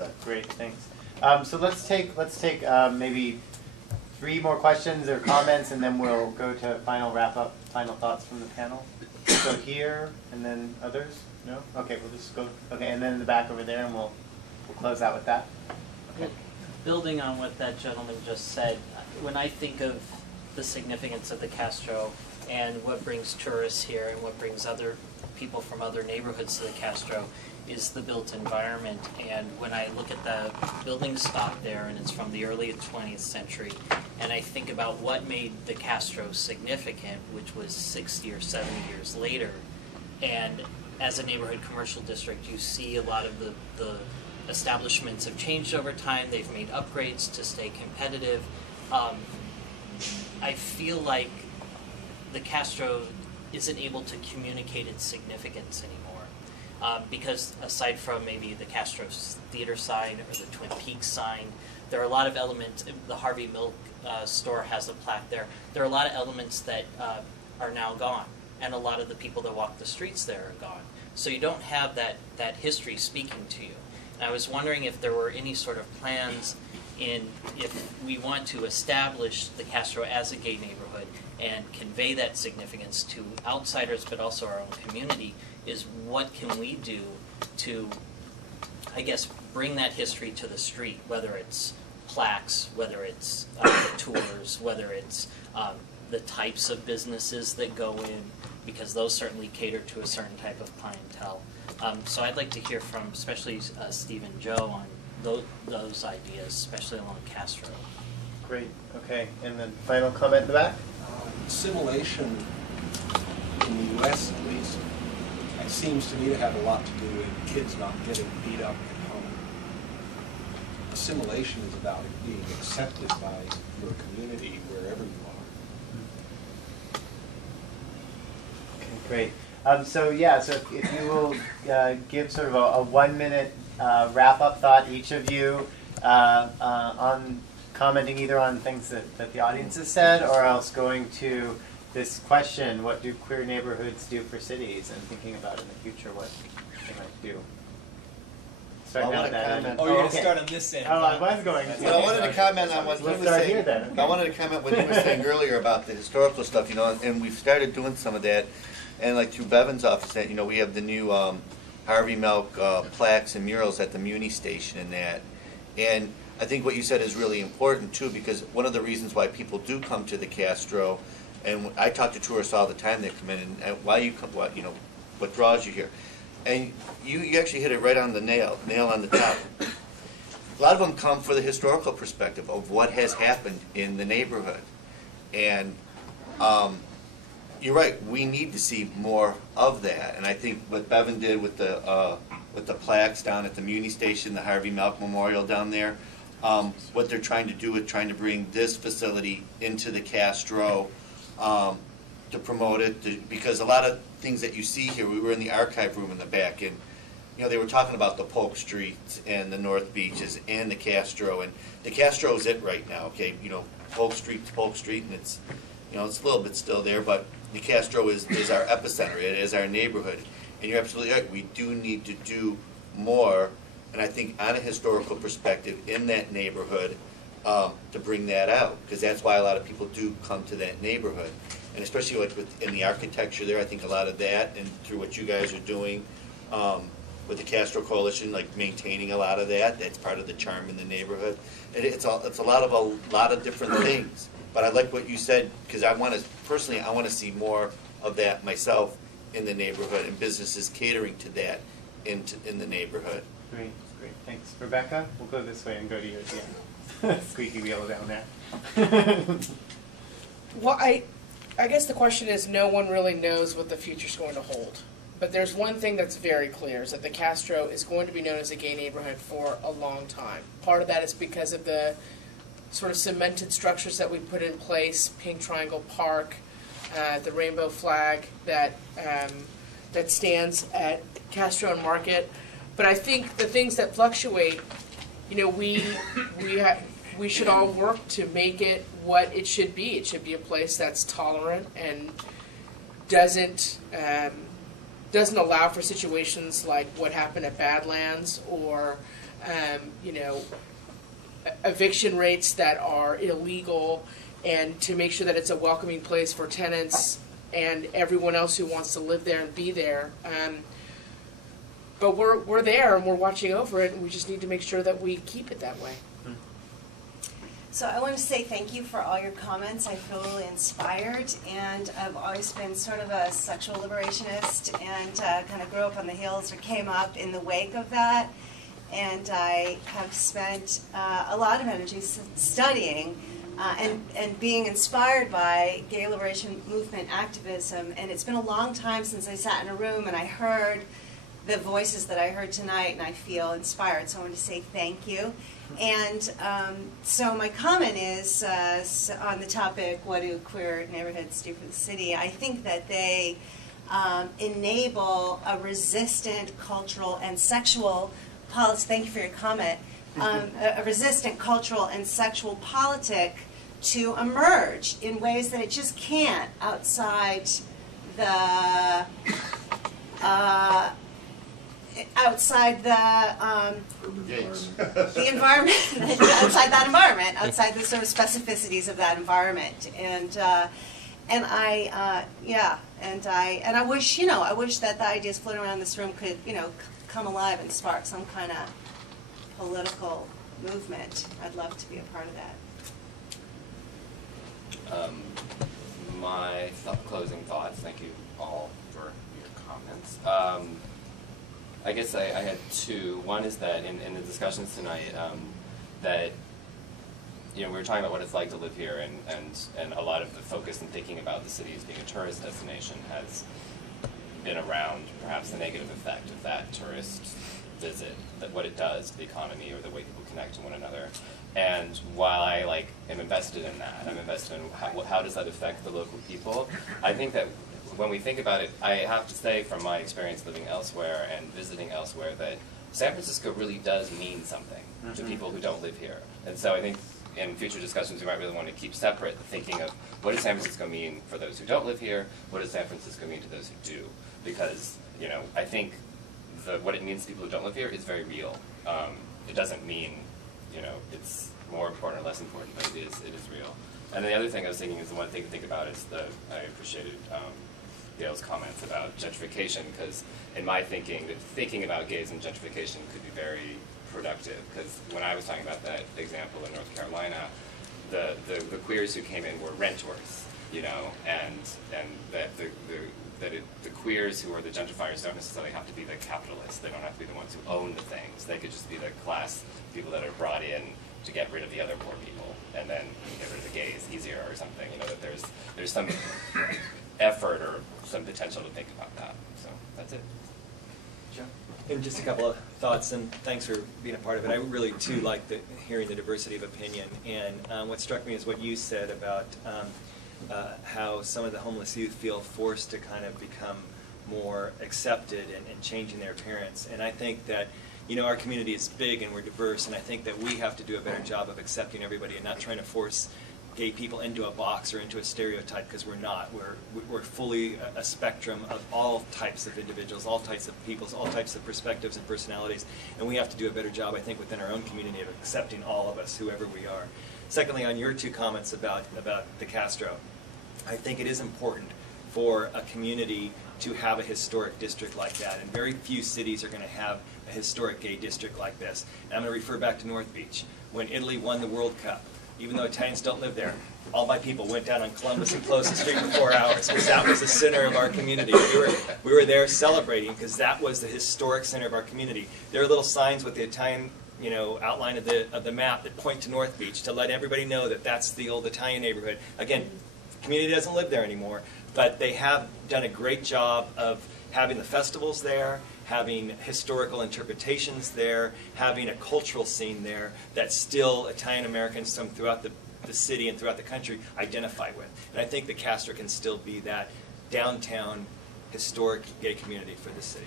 set. Great, thanks. So let's take maybe 3 more questions or comments, and then we'll go to final wrap-up, final thoughts from the panel. So here, and then others? No? Okay, we'll just go. Okay, and then in the back over there, and we'll close out with that. Okay. Building on what that gentleman just said, when I think of the significance of the Castro and what brings tourists here and what brings other people from other neighborhoods to the Castro is the built environment. And when I look at the building stock there, and it's from the early 20th century, and I think about what made the Castro significant, which was 60 or 70 years later, and as a neighborhood commercial district, you see a lot of the establishments have changed over time. They've made upgrades to stay competitive. I feel like the Castro isn't able to communicate its significance anymore. Because aside from maybe the Castro's theater sign or the Twin Peaks sign, there are a lot of elements. The Harvey Milk store has a plaque there. There are a lot of elements that are now gone, and a lot of the people that walk the streets there are gone. So you don't have that history speaking to you. And I was wondering if there were any sort of plans if we want to establish the Castro as a gay neighborhood and convey that significance to outsiders but also our own community, is what can we do to, I guess, bring that history to the street, whether it's plaques, whether it's tours, whether it's the types of businesses that go in, because those certainly cater to a certain type of clientele. So I'd like to hear from especially Steve and Joe on those ideas, especially along Castro. Great, okay. And then final comment in the back? Assimilation, in the U.S. at least, it seems to me to have a lot to do with kids not getting beat up at home. Assimilation is about being accepted by your community wherever you are. Okay, great. So if you will give sort of a 1-minute wrap-up thought, each of you, on commenting either on things that the audience has said, or else going to this question, what do queer neighborhoods do for cities, and thinking about in the future what they might do. Starting out that end. Oh, you're going to start on this end. Oh, I was going to. Well, I wanted to comment on what he was saying. Here, then. Okay. I wanted to comment what he was saying earlier about the historical stuff, and we've started doing some of that. And like through Bevan's office, we have the new Harvey Milk plaques and murals at the Muni station and that. And I think what you said is really important too, because one of the reasons why people do come to the Castro, and I talk to tourists all the time that come in, and why you come, what draws you here, and you actually hit it right on the nail on the top. A lot of them come for the historical perspective of what has happened in the neighborhood, and you're right. We need to see more of that, and I think what Bevan did with the plaques down at the Muni station, the Harvey Milk Memorial down there, what they're trying to do is trying to bring this facility into the Castro to promote it, because a lot of things that you see here, we were in the archive room in the back, and they were talking about the Polk Streets and the North Beaches and the Castro, and the Castro is it right now. Okay, Polk Street's Polk Street, and it's it's a little bit still there, but the Castro is our epicenter. It is our neighborhood, and you're absolutely right. We do need to do more, and I think on a historical perspective in that neighborhood to bring that out, because that's why a lot of people do come to that neighborhood, and especially like in the architecture there. I think a lot of that, and through what you guys are doing with the Castro Coalition, like maintaining a lot of that. That's part of the charm in the neighborhood. It's a lot of different things. But I like what you said, because I want to see more of that myself in the neighborhood, and businesses catering to that in the neighborhood. Great, thanks. Rebecca, we'll go this way and go to you again. Squeaky wheel down there. Well, I guess the question is, no one really knows what the future's going to hold. But there's one thing that's very clear, is that the Castro is going to be known as a gay neighborhood for a long time. Part of that is because of the sort of cemented structures that we put in place, Pink Triangle Park, the rainbow flag that stands at Castro and Market. But I think the things that fluctuate, we should all work to make it what it should be. It should be a place that's tolerant and doesn't allow for situations like what happened at Badlands, or you know, eviction rates that are illegal, and to make sure that it's a welcoming place for tenants and everyone else who wants to live there and be there. But we're there and we're watching over it, and we just need to make sure that we keep it that way. So I want to say thank you for all your comments. I feel really inspired, and I've always been sort of a sexual liberationist, and kind of grew up on the hills or came up in the wake of that. And I have spent a lot of energy studying and being inspired by gay liberation movement activism. And it's been a long time since I sat in a room and I heard the voices that I heard tonight, and I feel inspired. So I want to say thank you. And so my comment is on the topic, what do queer neighborhoods do for the city? I think that they enable a resistant cultural and sexual policy. Thank you for your comment. A resistant cultural and sexual politic to emerge in ways that it just can't outside the the environment, outside that environment, outside the sort of specificities of that environment, and I wish, you know, I wish that the ideas floating around this room could, you know, come alive and spark some kind of political movement. I'd love to be a part of that. My closing thoughts. Thank you all for your comments. I guess I had two. One is that in the discussions tonight, that, you know, we were talking about what it's like to live here, and a lot of the focus in thinking about the city as being a tourist destination has been around perhaps the negative effect of that tourist visit, that what it does to the economy or the way people connect to one another. And while I am invested in that, I'm invested in how does that affect the local people. I think that when we think about it, I have to say from my experience living elsewhere and visiting elsewhere that San Francisco really does mean something to people who don't live here. And so I think in future discussions we might really want to keep separate the thinking of what does San Francisco mean for those who don't live here, what does San Francisco mean to those who do. Because, you know, I think what it means to people who don't live here is very real. It doesn't mean, you know, it's more important or less important, but it is real. And the other thing I was thinking is the one thing to think about is I appreciated Gail's comments about gentrification, because in my thinking about gays and gentrification could be very productive, because when I was talking about that example in North Carolina, the queers who came in were renters, you know, and that the queers who are the gentrifiers don't necessarily have to be the capitalists. They don't have to be the ones who own the things. They could just be the class people that are brought in to get rid of the other poor people, and then get rid of the gays easier or something. You know, that there's some effort or some potential to think about that. So that's it. Joe? And just a couple of thoughts, and thanks for being a part of it. I really, too, like hearing the diversity of opinion. And what struck me is what you said about how some of the homeless youth feel forced to kind of become more accepted and changing their appearance. And I think that, you know, our community is big and we're diverse, and I think that we have to do a better job of accepting everybody and not trying to force gay people into a box or into a stereotype, because we're not. We're fully a spectrum of all types of individuals, all types of peoples, all types of perspectives and personalities, and we have to do a better job, I think, within our own community of accepting all of us, whoever we are. Secondly, on your two comments about the Castro, I think it is important for a community to have a historic district like that, and very few cities are going to have a historic gay district like this. And I'm going to refer back to North Beach. When Italy won the World Cup, even though Italians don't live there, all my people went down on Columbus and closed the street for 4 hours, because that was the center of our community. We were there celebrating because that was the historic center of our community. There are little signs with the Italian, you know, outline of the map that point to North Beach to let everybody know that that's the old Italian neighborhood. Again, the community doesn't live there anymore, but they have done a great job of having the festivals there, having historical interpretations there, having a cultural scene there that still Italian Americans from throughout the city and throughout the country identify with. And I think the Castro can still be that downtown historic gay community for the city.